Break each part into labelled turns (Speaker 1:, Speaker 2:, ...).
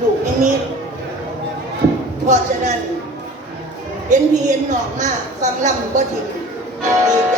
Speaker 1: ลูกนิมิตเพราะฉะนั้นเห็นพี่เห็นหนอกมากฟังลำบ่ถิ่นดีใจ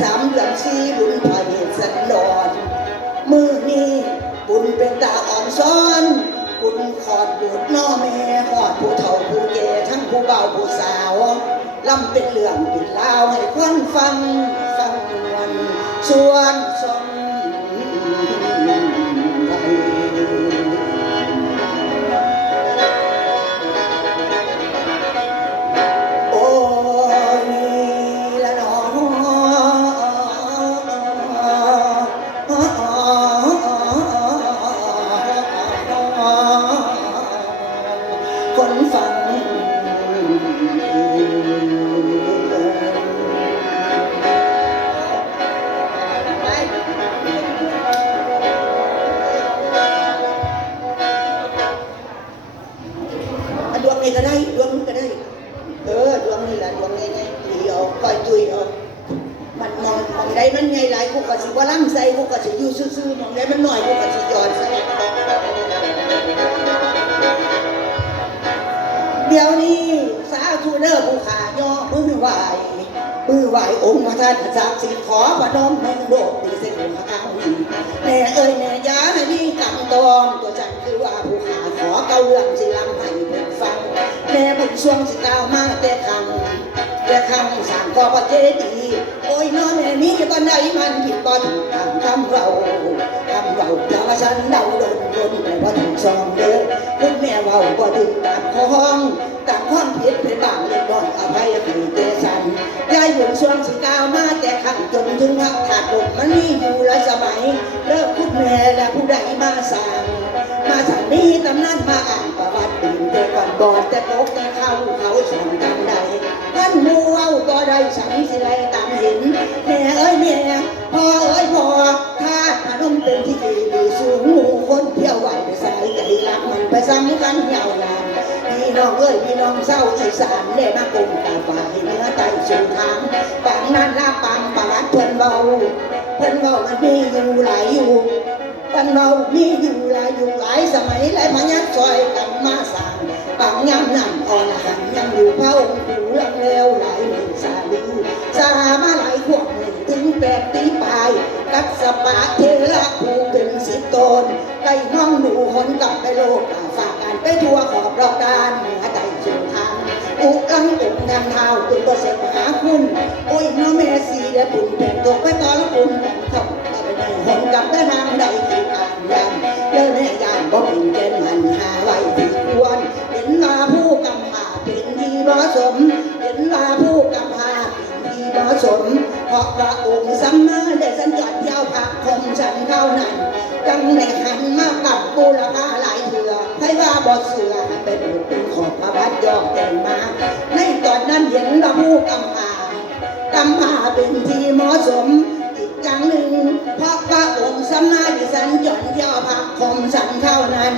Speaker 1: สามเดือนสี่บุญพระเหตุสันดอนมือนี้บุญเป็นตาอ่อนซ้อน บุญขอดบุญน้อแม่ขอดผู้เฒ่าผู้แก่ทั้งผู้เบาผู้สาวลำเป็นเหลืองเป็นลาวให้คนฟังฟังวันส่วน ก็ได้ดวงนี้ก็ได้ เออดวงนี่แหละดวงนี้ไงดีเอาคอยจุยเอามันมองมองใดมันใหญ่หลายกูก็สิว่าล่ำใส่กูก็สิอยู่ซื่อๆมองใดมันหน้อยกูก็สิย้อนใส่เดี๋ยวนี้สาธุเด้อผู้ขาย่อมือไหวมือไหวองค์พระท่านศักดิ์สิทธิ์ขอพนมมือโดดดีเส้นหัวเอาแน่เอ้ยแน่ยาให้มีกำตอมตัวฉันคือว่าผู้ขาขอเกาเรื่องสิลำให้เพิ่นฟัง แม่บุญช่วงสิกาวมาแต่คำแต่คำสั่งก็ประเทศดี โอ้ยน้อแม่มีตอนใดมันผิดบ่ถูกทางคำเราคำเราแต่ว่าฉันเดาโดนโดนแต่ว่าถูกซองเด้อคุณแม่เว้าบ่ถึงตามข้องตามความผิดไปบ้างเล็กน้อยอภัยให้เตสันยายบุญช่วงสิกาวมาแต่คำจนถึงว่าขาดลมมันมีอยู่ลายสมัยเลิกคุณแม่และผู้ใดมาสั่งมาจากนี้ตำนานมาอ่านติตื่ ได้ฉันสิไรตามเห็นแม่เอ้ยแม่พ่อเอ้ยพ่อถ้าพนมเป็นที่ดีดีสูงหมู่คนเที่ยวไหวไปสายใจรักมันไปซ้ำกันยาวนานพี่น้องเอ้ยพี่น้องเศร้าอีสานได้มากลมตาฝ่ายเนื้อใจสู่ทางปังนั้นละปังประวัติเพื่อนเบาเพื่อนเบามันมีอยู่หลายอยู่ปันเรามีอยู่หลายอยู่หลายสมัยหลายพยักซอยกันมาสั่งปังยังนั่นอ่อนหันยังอยู่เผาหูเรื่องเร็วหลาย สาลีสามาหลายขวบหนึ่งถึงแปดปีปลายกัดสปาเทระผู้เป็นสิบตนไก่น้องหนูหนกลับไปโลกฝากกันไปทัวขอบรอบด้านเหนือใจสู่ทางอุกังอุกทางเท้าตุนตัวเสกหาคุณโอ้ยน้องแม่สีเดบุญเป็นตัวไปตอนคุณเข้าไปได้หนกลับได้ทางใด เป็นเพราะพระองค์สัมมาได้สัญจรเที่ยวพักคมฉันเข้านั้นจังได้หันมากับบูรพาหลายเถื่อให้ว่าบ่เสือเป็นบุตรเป็นขอบพระบัดยอกแต่งมาในตอนนั้นเห็นว่าผู้กำหากำพาเป็นที่เหมาะสมอีกอย่างหนึ่งเพราะพระองค์สมมาดิสันจอนเที่ยวพักคมสันเท่านั้น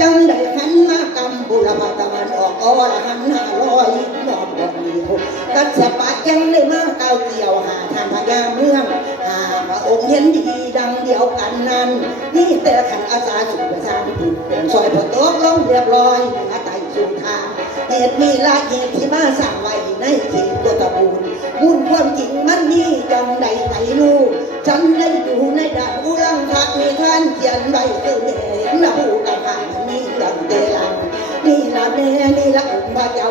Speaker 1: จังได้ขันมากำบุรพาตะวันออกอรหันห้าร้อยมอบบดีหกกัสปะ ยังได้มาเก้าเกี่ยวหาทางพญาเมืองหาพระองค์เห็นดีดังเดียวกันนั้น นี่แต่ขันอาสาสุประชาธิปเป็นซอยพอตกลงเรียบร้อยอาไตสู่ทางเหตุมีละเหตุที่มาสั่งไว้ในเขตตัวตะบูนมุ่นความจริงมันมีจังใดใครรู้ฉันได้อยู่ในดานอุลังคักมีท่านเขียนไว้คือเห็นนะผู้กำกับมันมีดังเตลังนี่ละแม่นี่ละองค์พระเจ้า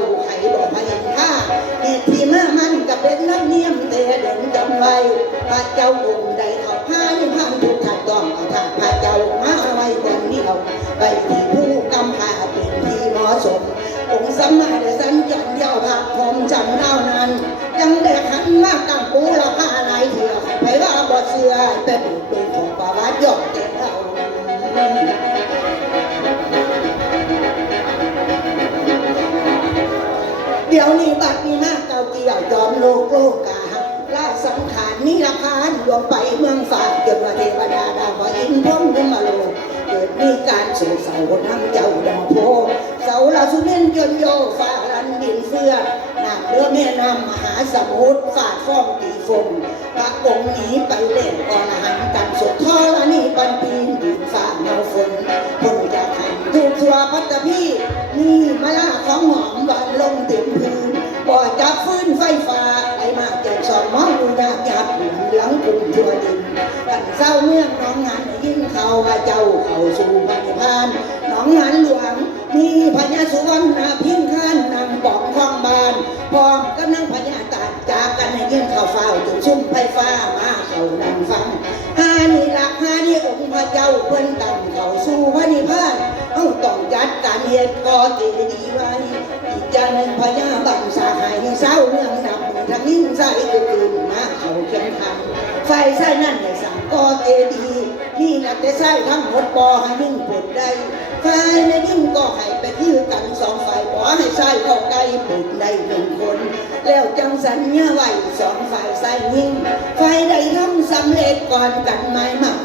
Speaker 1: รเจ้าองค์ใดเอาผ้าที่พันทุกขัดต้องเอาถ้าพระเจ้ามาไว้คนเดียวไปที่ผู้กำพาเป็นที่หมอสมองค์สัมมาเดชันยันเดียวพักพร้อมจำเล่านั้นยังได้ขันมากตั้งปูละผ้าลายเถื่อไปว่าบอดเสือแต่ดูเป็นของประวัติยอดเจ้าเดี๋ยวนี้บัดนี้มากเก่าเกี่ยวจอมโลกโลกกา นิรพานดวงไปเมืองฝากจนว่าเทวดาดาวอินพรหมยมโลกเกิดมีการโศกเศร้าน้ำเจ้าดอกโพเสาลาสุเมนยนโยฟ้าลันดินเสื้อน้ำเรือแม่น้ำมหาสมุทรฝาดฟ้องตีฟงพระองค์หนีไปเล่นอรหันต์กันสุดทอละนี่ปันปีนดินฟ้าเงาฝนพ้นจากหันถูกชัวพัตตพี่นี่มาล่าของหอมหวานลงเต็มพื้นบ่อจับฟื้นไฟ ยากยากเหลืองหลังกลุ่มทั่วดินกันเศร้าเมืองน้องงานยิ่งเขาว่าเจ้าเข้าสู่พระนิพพานน้องงานหลวง มีพญาสุวรรณพิมพ์ข้านนางปองข้องบานพร้อมก็นั่งพญาตาจากกันให้ยิ่งเข้าเฝ้าจนซุ่มไฟฟ้ามาเข้านั่งฟังหานี่ลักหานี่องค์พระเจ้าเพิ่นตั้งเข้าสู่พระนิพพานต้องต้องจัดการเหตุก่อเจดีไว้อีกอย่างหนึ่งพญาบังสาหายเศร้าเมืองนับทางนิ่งใส่ ไฟใส่นั่นในสั่งกอเจดี นี่นักแต่ใส่ทั้งหมดปอให้นิ่งผลได้ไฟในนิ่งก็ให้ไปคือกันสองฝ่ายปอให้ใส่เข้าใกล้ผลได้หนึ่งคน แล้วจังสัญญาไว้สองฝ่ายใส่ยิ่งไฟใดทำสำเร็จก่อนกันไม่มั่ง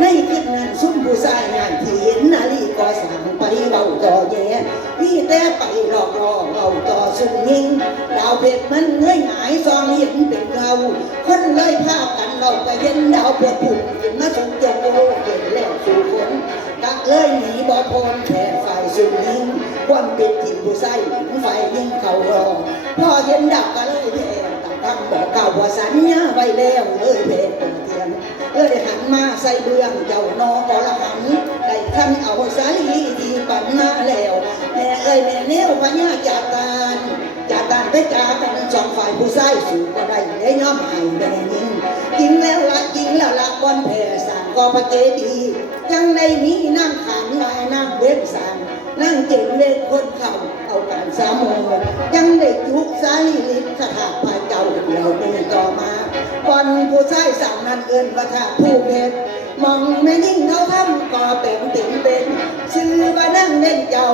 Speaker 1: ในคืนนั้นซุ่มผู้ชายงานที่เห็นนาลี ก็สั่งไปเบาต่อแย่พี่แต่ไปหลอกล่อเบาต่อสุ่มยิงดาวเพชรมันเงยหงายซองเห็นเป็นเราคนเลยพากันเราไปเห็นดาวปวดผุ่นขึ้นมาสมจงโลเห็นแล้วสู่ฝนกักเลยหนีบ่พ้นแค่ฝ่ายสุ่มยิงความเป็นทิมผู้ชายถึงฝ่ายยิงเขารอพอเห็นดาวก็เลยแพ้ตั้งตั้งบอกเก่าว่าสัญญาไว้แล้วเลยเพชร เทียมเอ้ยหันมาใส่เบื้องเจ้านอกอละหันได้ท่านเอาสาลีที่ปั่นมาแล้วแม่เอ้ยแม่เลี้ยวพญาจากการจากการไปจากันสองฝ่ายผู้ชายสู่ก็ได้ได้ยอมให้แม่ยิงจริงแล้วละจริงแล้วละบอนแผ่สร้างก็พระเจดีย์จังในนี้นั่งขันลายนั่งเว็บสางนั่งเจ็บเล็กคนเข่าเอาการสามโมยังได้ยุกสาลีลิศคาถาพายเจ้าเดียวมือต่า อนผู้ชายสั่งนั้นเอินประทาผู้เพชรมองแม่ยิ่งเขาทำก็เป็นติ่งเป็นชื่อว่านั่งเล่นเจ้า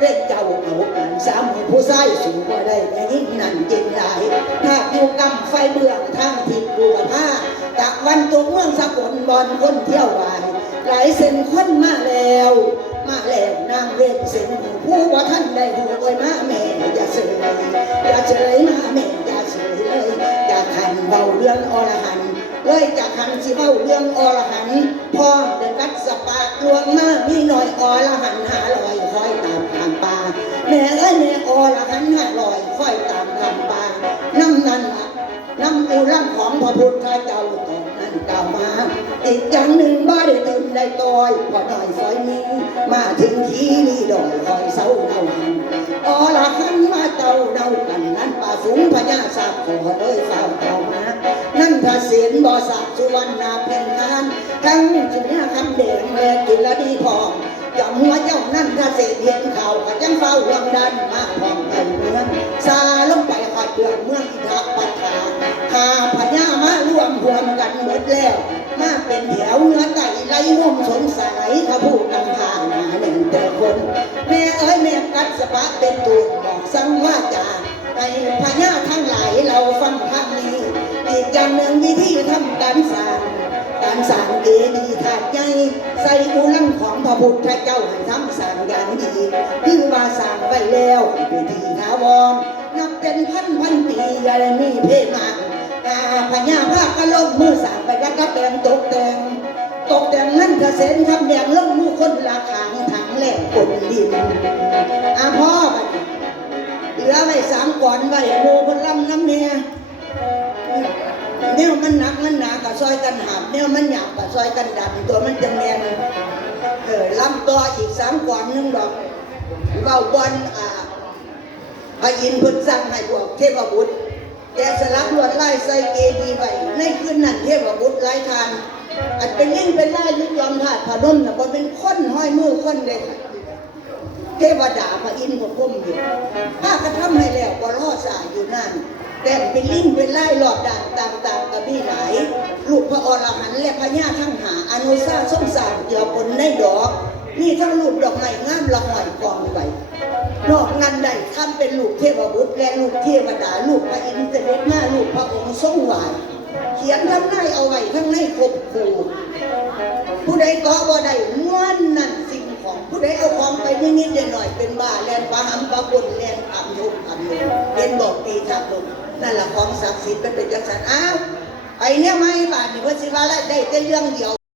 Speaker 1: เล่นเจ้าเอากันสามมือผู้ชายสูงกว่าได้แม่ยิ่งนั่นเก่งหลายถ้าอยู่กำไฟเบื้องทางทิศบุรพาจากวันตัวเมืองสกลบอลคนเที่ยววายหลายเส้นคนมาแล้ว มาแล้วนางเล่นเส้นผู้ว่าท่านได้หูไว้มาแม่อย่าเสยอย่าเฉย รื่องอรหันต์เลยจากหันสิเบาเรื่องอรหันต์พ่อเดินกัดสปาลวงมามีหน่อยอรหันต์หาลอยคอยตามทางป่าแม่เอ้ยแม่อรหันต์หาลอยคอยตามทางป่าน้ำนั่นละน้ำอูร่างของพระพุทธเจ้าตอนนั้นกล่าวมาอีกอย่างหนึ่งบ้าได้ตื่นได้ตอยพอหน่อยซอยนี้มาถึงที่นี่ดอยคอยเศร้าเดาหันอรหันต์มาเจ้าเดากันนั้นป่าสูงพญาสาบขอเลยเฝ้าเจ้า นั่นพระเศียรบ่อสักสุวรรณาเพ็ญงานทั้งสุญญาคำเด่งแลกินละดีพองจำหัวเจ้านั่นพระเศษเห็นเขาก็ยังเฝ้าลำดันมาพอมไปเมืองซาลงไปขอดเดืองเมืองอิทักปัทาหาพญามารวมรวมกันหมดแล้ว มาเป็นแถวเนื้อไก่ไร่วมสนสายเขาพูดกำพางหนาหนึ่งแต่คน แม่เอ้ยแม่กัดสปะเป็นตูนบอกสั่งว่าจาในพญา หนึ่งวิธีทำการสร้างการสร้างเจดีย์ถาดใหญ่ใส่อุลังของพระพุทธเจ้าให้ทำสร้างอย่างดีคือว่าสร้างไว้แล้วเป็นที่ถาวรนับเป็นพันพันปีอะไรมีเพมากอาพญาภาคก็ลงมือสร้างไปแล้วก็แปลงตกแต่งตกแต่งนั่นกระเซ็นคำแดงลงมือคนละขางถังแหลกคนดินอาพ่อบัดนี้เหลือไว้สามก่อนไว้โมคนลำน้ำเนี่ย แนวมันหนักมันหนากับซอยกันหับแนวมันหยาบกับซอยกันดันตัวมันจะแมนเออลำตัวอีกสามก่อนหนึงดอกเบาบอลอ่าพระอินทร์พิ่นสั่งให้พวกเทพบุตรแกสลักลวดลายใส่เกดีไว้ในคืนนั้นเทพบุตรไร้ทานอันเป็นยิ่งเป็นไล่ยึดยอมถาดผานุ่มนะบ่เป็นค้นห้อยมือค้นเด็กเทวดาพระอินทร์ผมก้มอยู่ถ้ากระทำให้แล้วก็รอดสายอยู่นั่น แต่เป็นลิ่งเป็นไล่หลอดด่านต่างๆกับมีหลลูกพระอรหันต์และพญาทั้งหาอนุสาสงสารเกี่ยวผลในดอกนี่ทั้งลูกดอกไม้งามละหอยกองไว้นอกนั้นได้ทำเป็นลูกเทพบุตรและลูกเทวดาลูกพระอินทร์เสด็จมาลูกพระองค์ทรงไหวเขียนทั้งในเอาไว้ทั้งในครบครูผู้ใดก็บ่ได้ม้วนนั่นสิ่งของผู้ใดเอาของไปนิดๆหน่อยๆเป็นบ้าแลนปะหำปะบุญแลนอับยุบอับยุบเป็นบอกตีทับลง นั่นแหละของศักดิ์สิทธิ์มันเป็นจังสันอ้าวไอเนี่ยไม่บาทนี่เพื่อสิว่าได้แต่เรื่องเดียว